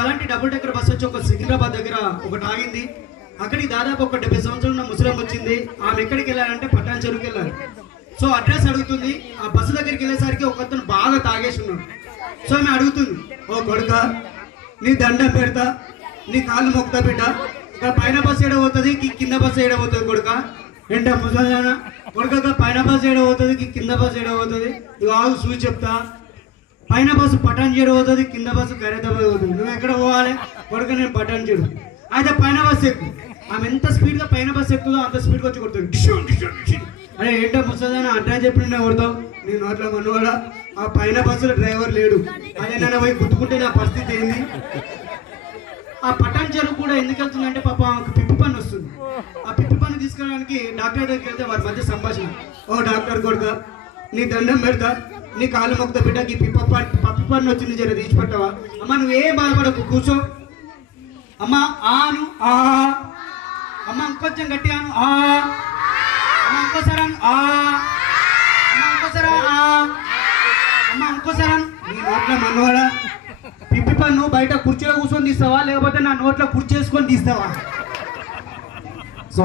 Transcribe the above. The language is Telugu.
అలాంటి డబుల్ డెక్కర్ బస్ వచ్చి ఒక సికింద్రాబాద్ దగ్గర ఒకటి ఆగింది. అక్కడికి దాదాపు ఒక 70 సంవత్సరాలు ఉన్న ముసలం వచ్చింది. ఆమె ఎక్కడికి వెళ్ళాలంటే పట్టాన్ చెరువుకి వెళ్ళాలి. సో అడ్రస్ అడుగుతుంది. ఆ బస్సు దగ్గరికి వెళ్ళేసరికి ఒక అతను బాగా తాగేసి ఉన్నాడు. సో ఆమె అడుగుతుంది, ఓ కొడుక నీ దండం పెడతా, నీ కాళ్ళు మొక్కుతా బిడ్డ, ఇక్కడ పైన బస్సు ఏడబోతుంది కింద బస్సు ఏడబోతుంది కొడుక. ఏంటో ముసలానా కొడుక, పైన బస్సు ఏడబోతుంది కింద బస్సు ఏడబోతుంది, నువ్వు ఆగు చూసి చెప్తా. పైన బస్సు పటాన్ చెడు పోతుంది, కింద బస్సు ఖైరతాబాద్ పోతుంది. నువ్వు ఎక్కడ పోవాలి కొడుక? నేను పటాన్ చెడు. అయితే పైన బస్సు ఎక్కువ. ఆమె ఎంత స్పీడ్గా పైన బస్సు ఎక్కుతుందో అంత స్పీడ్గా వచ్చి కొడుతుంది. అరే ఏంటో ముసలానా అడ్డా చెప్పి నేను కొడతావు, నేను అట్లా మనవాడా? ఆ పైన బస్సులో డ్రైవర్ లేడు, అదేనా పోయి గుర్తుకుంటే నా పరిస్థితి ఏంది? ఆ పటాన్ చెరువు కూడా ఎందుకు వెళ్తుందంటే పాప ఆమెకు పిప్పి పన్ను వస్తుంది. ఆ పిప్పి పన్ను తీసుకురావడానికి డాక్టర్ దగ్గరికి వెళ్తే వారి మధ్య సంభాషణ, ఓ డాక్టర్ కొడుక నీ దండం పెడతా, నీ కాళ్ళు మొక్కుతా బిడ్డకి పప్పి పన్ను వచ్చింది, జర తీసి పెట్టవా? అమ్మ నువ్వేం బాధపడకు, కూర్చో. అమ్మ ఆను ఆ, అమ్మ ఇంకొంచెం గట్టిగాను ఆ, అమ్మ ఇంకోసారి ఆ, అమ్మ ఇంకోసారి ఆ, అమ్మ ఇంకోసారి. నీ నోట్ల మనవాడా? పిప్పి పన్ను బయట కుర్చీలో కూర్చొని తీస్తావా లేకపోతే నా నోట్లో కుర్చీ వేసుకొని తీస్తావా? సో